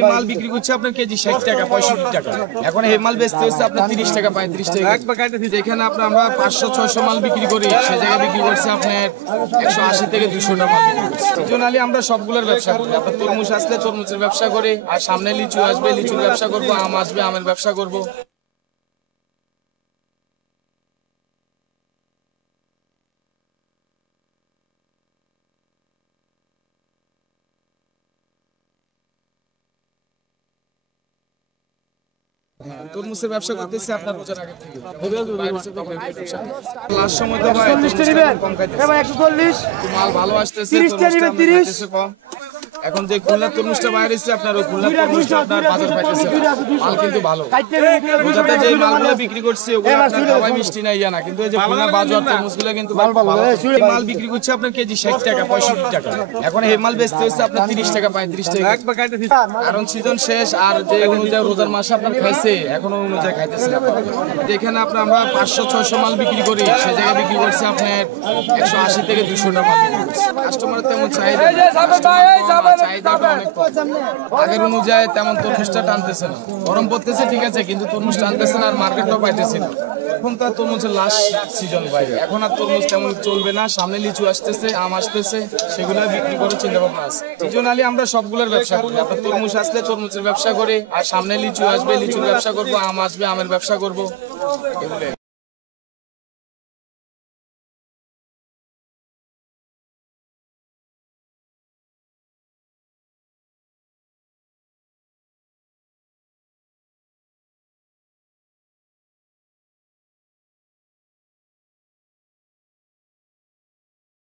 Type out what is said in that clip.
এই মাল বিক্রি করছে আপনার কেজি 60 টাকা 65 টাকা। এখন এই মাল বেচতে হচ্ছে আপনার 30 টাকা 35 টাকা। যেখানে আপনার আমরা 500-600 মাল বিক্রি করি, সেই জায়গায় বিক্রি করছে আপনার 180 থেকে 200 টাকা মাল বিক্রি করছে। সিজনালি আমরা সবগুলোর ব্যবসা করি। আপনার তরমুজ আসলে তরমুজের ব্যবসা করি, আর সামনে লিচু আসবে লিচুর ব্যবসা করবো, আম আসবে আমের ব্যবসা করবো। তরমুজের ব্যবসা করতেছে আপনার রোজার আগে থেকে। লাস্ট সময় তো হয় কম খাইতেছে, 140 মাল ভালো আসতেছে, তরমুজটা কম। এখন যে খুলনার তরমুজটা বাইরে এসেছে আপনার, ওই খুলনার তরমুজটা আপনার বাজার পাইতেছে মাল কিন্তু ভালো। রোজাতে যে মালগুলো বিক্রি করছে ওগুলো আপনার খাওয়াই মিষ্টি না ইয়া না, কিন্তু এই যে খুলনার বাজার তরমুজগুলো কিন্তু ভালো। মাল বিক্রি করছে আপনার কেজি 60 টাকা 65 টাকা। এখন এই মাল বেচতে হচ্ছে আপনার 30 টাকা 35 টাকা। কারণ সিজন শেষ, আর যে অনুযায়ী রোজার মাসে আপনার খাইছে এখনো অনুযায়ী খাইতেছে। যেখানে আপনার আমরা 500-600 মাল বিক্রি করি, সেই জায়গায় বিক্রি করছে আপনার 180 থেকে 200 টাকা মাল বিক্রি করছে। কাস্টমারের তেমন চাহিদা আগের অনুযায়ী তেমন তরমুজটা টানতেছে না। গরম পড়তেছে ঠিক আছে, কিন্তু তরমুজ টানতেছে না, আর মার্কেটটাও পাইতেছে না। এখন তো তরমুজের লাস্ট সিজন ভাই, এখন আর তরমুজ তেমন চলবে না। সামনে লিচু আসতেছে, আম আসতেছে, সেগুলো বিক্রি করে চিন্তা ভাবনা আছে। সিজনালি আমরা সবগুলোর ব্যবসা করি। আপনার তরমুজ আসলে তরমুজের ব্যবসা করে, আর সামনে লিচু আসবে লিচুর ব্যবসা করবো, আম আসবে আমের ব্যবসা করবো, এগুলো।